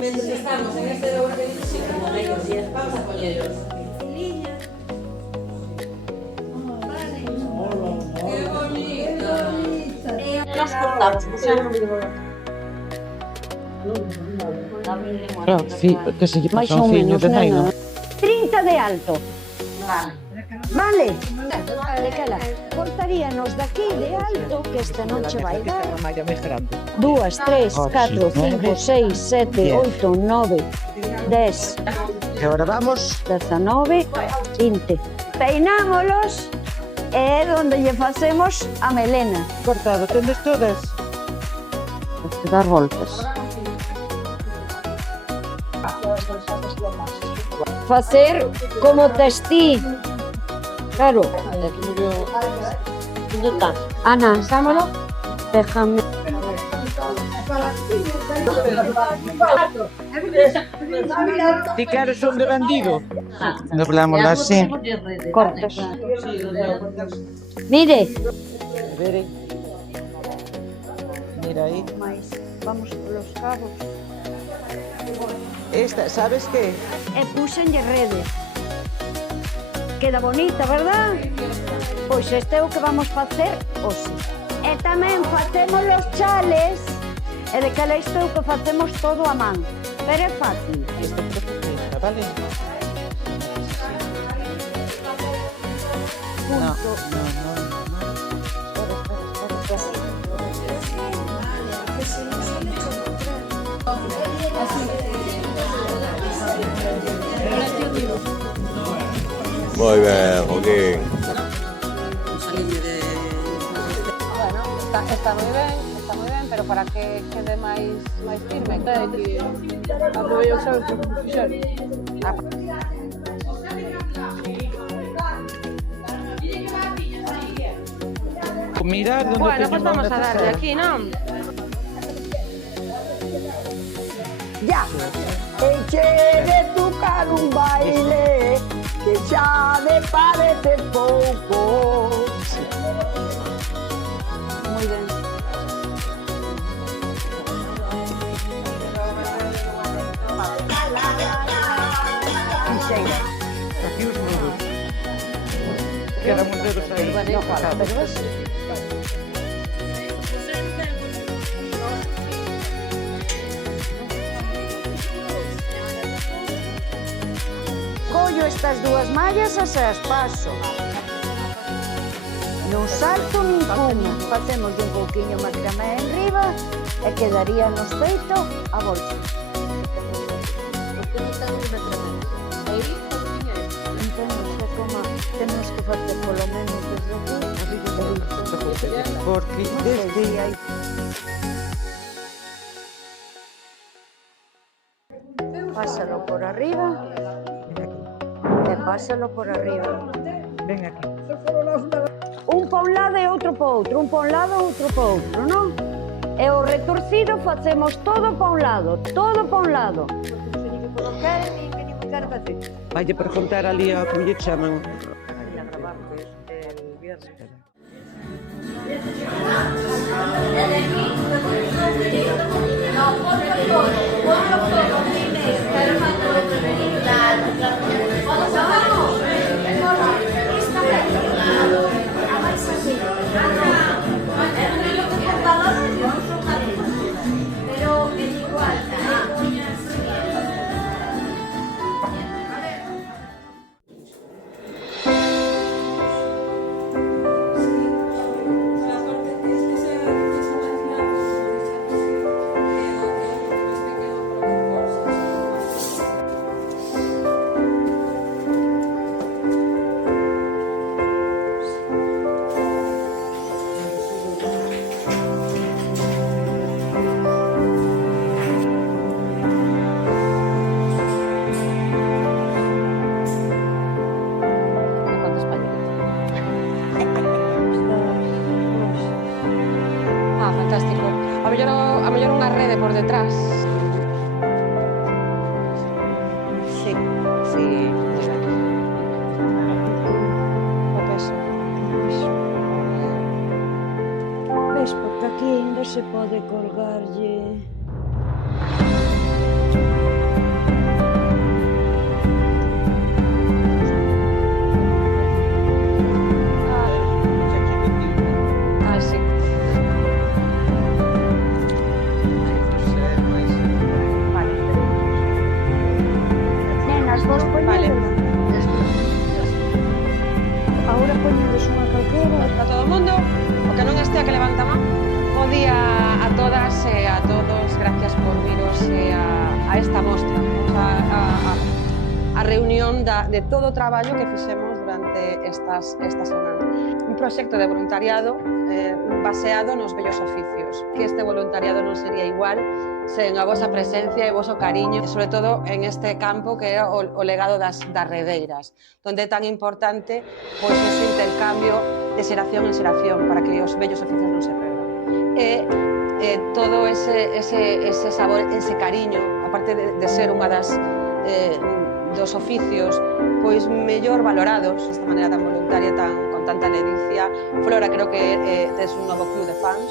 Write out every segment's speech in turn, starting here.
Mientras estamos en este de organización, vamos a ponerlos. ¡Qué bonito! Las cortamos, o sea, Sí, que se lle máis pasa ou un ciño menos, de zaino. nena. 30 de alto. Vale. Cortaríanos daqui de alto, que esta noche vai dar. Unha malla máis grande. 2, 3, 4, 5, 6, 7, 8, 9, 10, E agora vamos. 19, 20. Peinámolos e é onde lle facemos a melena. Cortado, tendes todas? Tens que dar voltas. Facer como testí. Claro. ¿Dónde está? Ana, déjame. Ti queres un de vendido? Doblámosla así. Cortas. Mire. Vere. Mira aí. Mais, vamos polos cabos. Esta, sabes que? E puxenlle redes. Queda bonita, verdad? Pois este é o que vamos facer hoxe. E tamén facemos os chales. E de cala isto é o que facemos todo a man. Pero é fácil. Esta é perfecta, vale? No, no, no. Muy bien, Joaquín. Bueno, está moi ben, pero para que quede máis firme, claro que apoio o seu fixar. Mirar onde Bueno, teño pues vamos a darle facer. aquí, non? Ya. Eche de tocar un baile que xa me parece pouco. Moi ben. Aquí os nudos. Quedan uns dedos aí. No, claro, pero es... Collo estas dúas mallas e se as paso. Non salto ninguna. Facemos un pouquiño macramé en riba e quedaría nos feito a bolsa. Entendo que como temos que facer polo menos desde aquí. Porque desde aí. Pásalo por arriba e pásalo por arriba. ven aquí. Un pa un lado e outro pa outro, un pa un lado e outro pa outro, non? E o retorcido facemos todo pa un lado, todo pa un lado. Valle preguntar ali ao que lle chaman. Fantástico. A mellor unha rede por detrás. Sí. Sí. O peso. Ves, porque aquí ainda se pode colgarlle... podes unha calquera. Para todo o mundo, o que non estea que levanta a man. Bo día a todas e a todos, gracias por viros a esta mostra, a reunión de todo o traballo que fixemos durante estas semanas. Un proxecto de voluntariado baseado nos bellos oficios, que este voluntariado non sería igual sen a vosa presencia e voso cariño, e sobre todo en este campo que é o legado das redeiras, onde é tan importante pois ese intercambio de xeración en xeración para que os bellos oficios non se perdan. E todo ese sabor, ese cariño, aparte de ser unha dos oficios pois mellor valorados desta maneira tan voluntaria, con tanta ledicia. Flora, creo que tes un novo club de fans.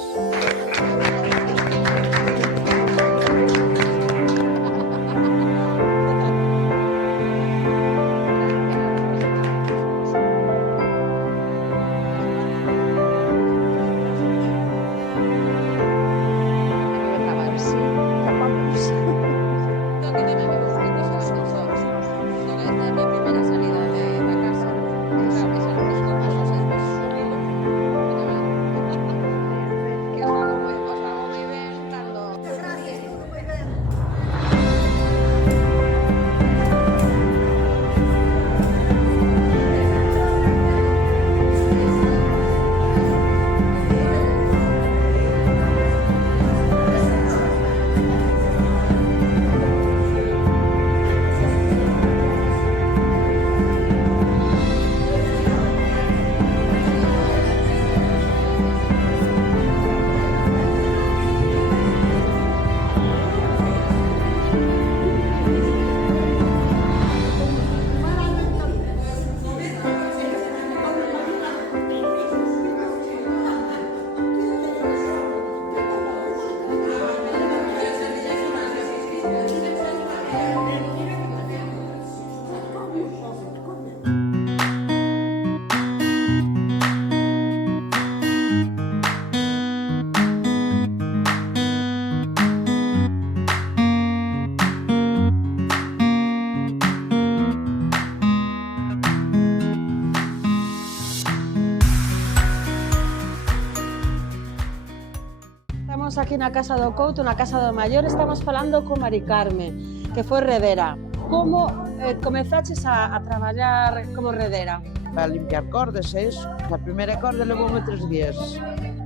Aquí na Casa do Couto, na Casa do Maior, estamos falando con Mari Carme, que foi redera. Como comezaches a traballar como redera? Para limpiar cordes, é iso. A primeira corda levoume 3 días.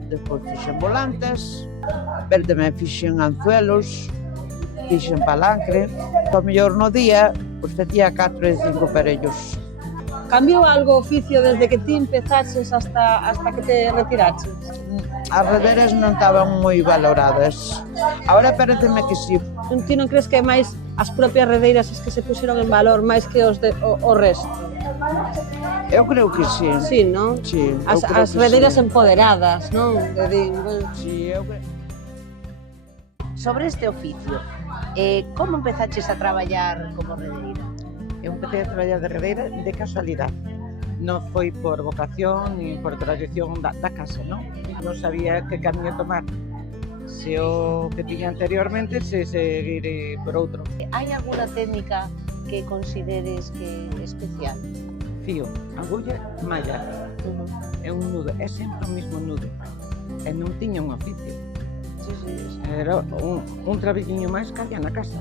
Despois fixen volantes, pero tamén fixen anzuelos, fixen palancre. O mellor no día, pois facía 4 e 5 parellos. Cambiou algo o oficio desde que ti empezaches hasta que te retiraches? As rederas non estaban moi valoradas. Agora pareceme que sí. Ti non crees que é máis as propias redeiras as que se puxeron en valor máis que o resto? Eu creo que sí. Sí, non? Sí. As redeiras empoderadas, non? Sí, eu creo. Sobre este oficio, como empezaches a traballar como redeira? Eu empecé a traballar de redeira de casualidade. Non foi por vocación ni por tradición da casa, non? Non sabía que camiño tomar. Se o que tiña anteriormente se seguir por outro. Hai alguna técnica que consideres que é especial? Fío, agulla, malla. É un nudo, é sempre o mesmo nudo. E non tiña un oficio. Era un traballiño máis que había na casa.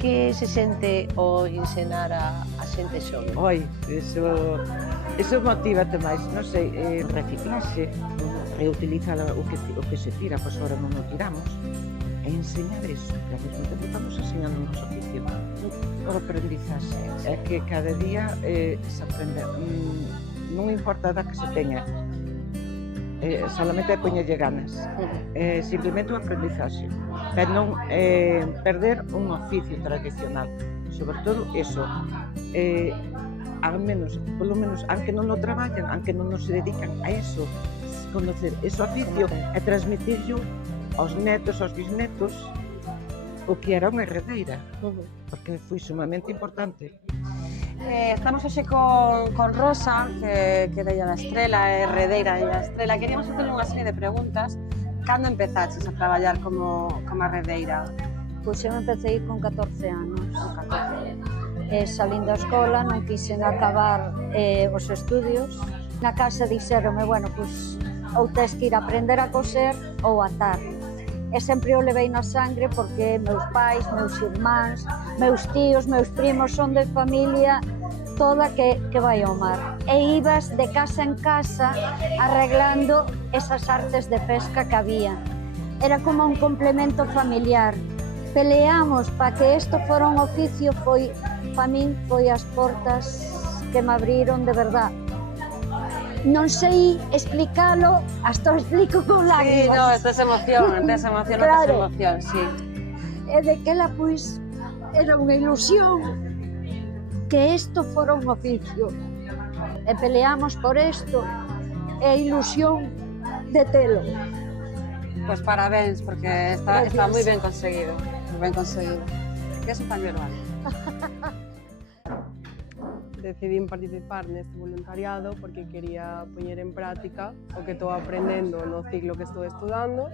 Que se sente o ensinar a xente xove? Oi, eso motívate máis, non sei, reciclaxe, reutilizar o que se tira, pois agora non o tiramos, e enseñar eso, que ao mesmo tempo estamos enseñando o noso oficio, o aprendizaxe, é que cada día se aprende, non importa da que se teña, solamente poñerlle ganas, simplemente o aprendizaxe, pero non perder un oficio tradicional, sobre todo eso, ao menos, polo menos, aunque non o traballan, aunque non se dedican a eso, conocer ese oficio e transmitirlo aos netos, aos bisnetos, o que era unha redeira, porque foi sumamente importante. Estamos hoxe con Rosa, que é da Illa da Estrela, é redeira da Illa da Estrela. Queríamos facerle unha serie de preguntas. Cando empezaches a traballar como redeira? Pois eu empecé con 14 anos. Salindo da escola non quixen acabar os estudios Na casa dixeronme, bueno, pois ou tes que ir a aprender a coser ou atar. E sempre o levei na sangre porque meus pais, meus irmáns, meus tíos, meus primos son de familia toda que vai ao mar. E ibas de casa en casa arreglando esas artes de pesca que había. Era como un complemento familiar. Peleamos para que isto fora un oficio, para min foi as portas que me abriron de verdad. Non sei explicalo, hasta o explico con lágrimas. Sí, no, esta es emoción, Claro. sí. E de que ela, pois, era unha ilusión que isto fora un oficio. E peleamos por isto, e a ilusión de telo. Pues parabéns, porque está moi ben conseguido. Moi ben conseguido. Que es un pañuelo, vale. Decidín participar neste voluntariado porque quería poñer en práctica o que estou aprendendo no ciclo que estou estudando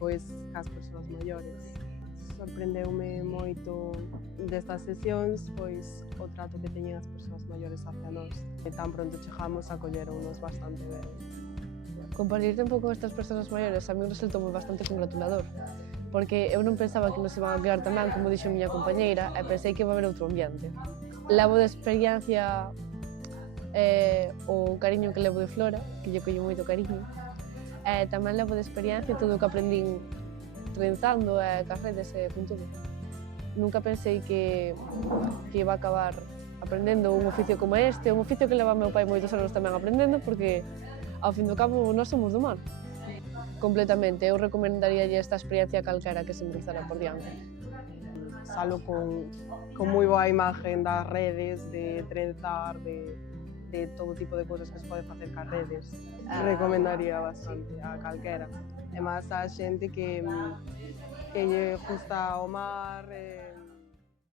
pois cas persoas maiores. Sorprendeume moito destas sesións pois o trato que teñen as persoas maiores hacia nós. E tan pronto chegamos acolleronnos bastante ben. Compartir tempo con estas persoas maiores a mí resultou bastante congratulador, porque eu non pensaba que nos iban a quedar tan ben como dixo a miña compañeira e pensei que iba a haber outro ambiente. Levo de experiencia o cariño que levo de Flora, que lle collo moito cariño, e tamén levo de experiencia todo o que aprendín trenzando e cas redes e con todo. Nunca pensei que iba a acabar aprendendo un oficio como este, un oficio que leva meu pai moitos anos tamén aprendendo, porque ao fin do cabo nós somos do mar. Completamente, eu recomendaríalle esta experiencia a calquera que se empezara por diante. Salo con moi boa imagen das redes, de trenzar, de todo tipo de cousas que se pode facer cas redes. Recomendaría bastante a calquera. E máis a xente que lle gusta o mar,